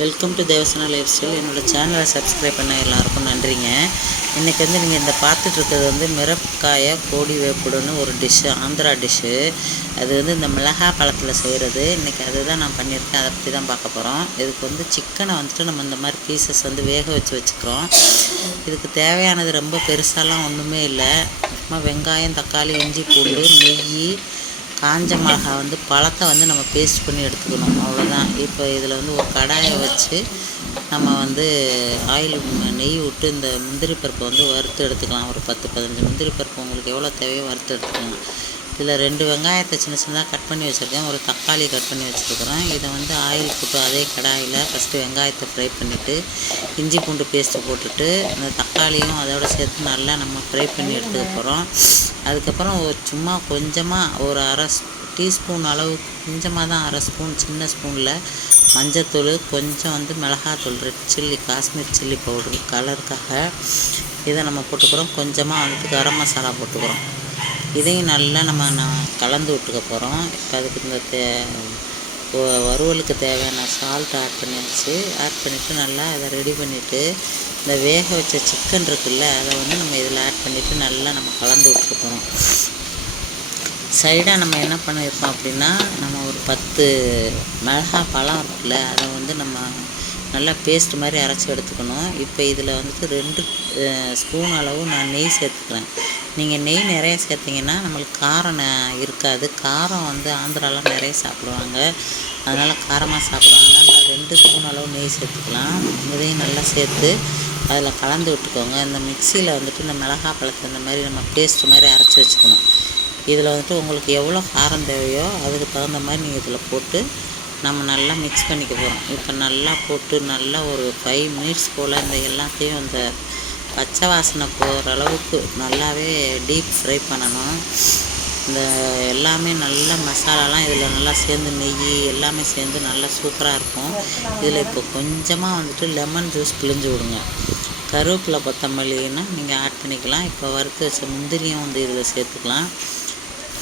Welcome to Devasena lifestyle. என்னோடய சேனலை subscribe பண்ண எல்லாருக்கும் நன்றிங்க. இன்றைக்கி நீங்கள் இந்த பார்த்துட்ருக்கிறது மிரப்பக்காய கோடி வேப்புடுன்னு ஒரு டிஷ்ஷு, ஆந்திரா டிஷ்ஷு. அது இந்த மிளகா பழத்தில் செய்கிறது. இன்றைக்கி அதுதான் நான் பண்ணியிருக்கேன். அதை பற்றி தான் பார்க்க போகிறோம். இதுக்கு சிக்கனை நம்ம இந்த மாதிரி பீசஸ் வேக வச்சுக்கிறோம். இதுக்கு தேவையானது ரொம்ப பெருசாலாம் ஒன்றுமே இல்லை. சும்மா வெங்காயம், தக்காளி, இஞ்சி, பூண்டு, நெய், காஞ்ச மிளகா பழத்தை நம்ம பேஸ்ட் பண்ணி எடுத்துக்கணும், அவ்வளோதான். இப்போ இதில் ஒரு கடாயை வச்சு நம்ம ஆயில் நெய் விட்டு இந்த முந்திரி பருப்பை வறுத்து எடுத்துக்கலாம். ஒரு 10-15 முந்திரி பருப்பு உங்களுக்கு எவ்வளோ தேவையோ வறுத்து எடுத்துக்கலாம். இதில் 2 வெங்காயத்தை சின்ன சின்னதாக கட் பண்ணி வச்சுருக்கேன். ஒரு தக்காளி கட் பண்ணி வச்சுருக்குறேன். இதை ஆயில் போட்டு அதே கடாயில் ஃபஸ்ட்டு வெங்காயத்தை ஃப்ரை பண்ணிவிட்டு இஞ்சி பூண்டு பேஸ்ட்டு போட்டுட்டு இந்த தக்காளியும் அதோடு சேர்த்து நல்லா நம்ம ஃப்ரை பண்ணி எடுத்துக்க போகிறோம். அதுக்கப்புறம் சும்மா கொஞ்சமாக ஒரு அரை டீஸ்பூன் அளவு, கொஞ்சமாக தான், அரை ஸ்பூன் சின்ன ஸ்பூனில் மஞ்சத்தூள், கொஞ்சம் மிளகாத்தூள், red chilli, Kashmir chilli powder கலருக்காக இதை நம்ம போட்டுக்கிறோம். கொஞ்சமாக கரம் மசாலா போட்டுக்கிறோம். இதையும் நல்லா நம்ம கலந்து விட்டுக்க போகிறோம். இப்போ அதுக்கு இந்த வறுவலுக்கு தேவையான சால்ட் ஆட் பண்ணியாச்சு. ஆட் பண்ணிவிட்டு நல்லா அதை ரெடி பண்ணிவிட்டு இந்த வேக வச்ச சிக்கன் இருக்குல்ல, அதை நம்ம இதில் ஆட் பண்ணிவிட்டு நல்லா நம்ம கலந்து விட்டுக்க போகிறோம். சைடாக நம்ம என்ன பண்ணியிருக்கோம் அப்படின்னா, நம்ம ஒரு 10 மிளகா பழம் இருக்குல்ல, அதை நம்ம நல்லா பேஸ்ட் மாதிரி அரைச்சி எடுத்துக்கணும். இப்போ இதில் 2 ஸ்பூன் அளவு நான் நெய் சேர்த்துக்கிறேன். நீங்கள் நெய் நிறைய சேர்த்திங்கன்னா நம்மளுக்கு காரம் இருக்காது. காரம் ஆந்திராலாம் நிறைய சாப்பிடுவாங்க, அதனால் காரமாக சாப்பிடுவாங்க. நான் 2 ஸ்பூன் அளவு நெய் சேர்த்துக்கலாம். இதையும் நல்லா சேர்த்து அதில் கலந்து விட்டுக்கோங்க. இந்த மிக்சியில் இந்த மிளகா பழத்தை இந்த மாதிரி நம்ம பேஸ்ட் மாதிரி அரைச்சி வச்சுக்கணும். இதில் உங்களுக்கு எவ்வளோ காரம் தேவையோ அதுக்கு தகுந்த மாதிரி நீங்கள் இதில் போட்டு நம்ம நல்லா மிக்ஸ் பண்ணிக்க போகிறோம். இப்போ நல்லா போட்டு நல்லா ஒரு 5 மினிட்ஸ் போல் இந்த எல்லாத்தையும் அந்த பச்சை வாசனை போகிற அளவுக்கு நல்லாவே டீப் ஃப்ரை பண்ணணும். இந்த எல்லாமே நல்லா மசாலாலாம் இதில் நல்லா சேர்ந்து, நெய் எல்லாமே சேர்ந்து நல்லா சூப்பராக இருக்கும். இதில் இப்போ கொஞ்சமாக லெமன் ஜூஸ் பிழிஞ்சு விடுங்க. கருவேப்பிலை, கொத்தமல்லின்னா நீங்கள் ஆட் பண்ணிக்கலாம். இப்போ வறுத்து வச்ச முந்திரியும் இதில் சேர்த்துக்கலாம்.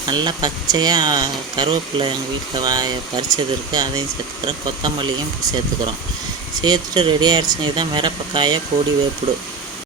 நல்லா பச்சையாக கருவேப்பிலை எங்கள் வீட்டில் பறிச்சது இருக்குது, அதையும் சேர்த்துக்கிறோம். கொத்தமல்லியும் சேர்த்துக்கிறோம். சேர்த்துட்டு ரெடி ஆகிடுச்சுங்க. இதுதான் மிரப்பக்காய கோடி வேப்புடு.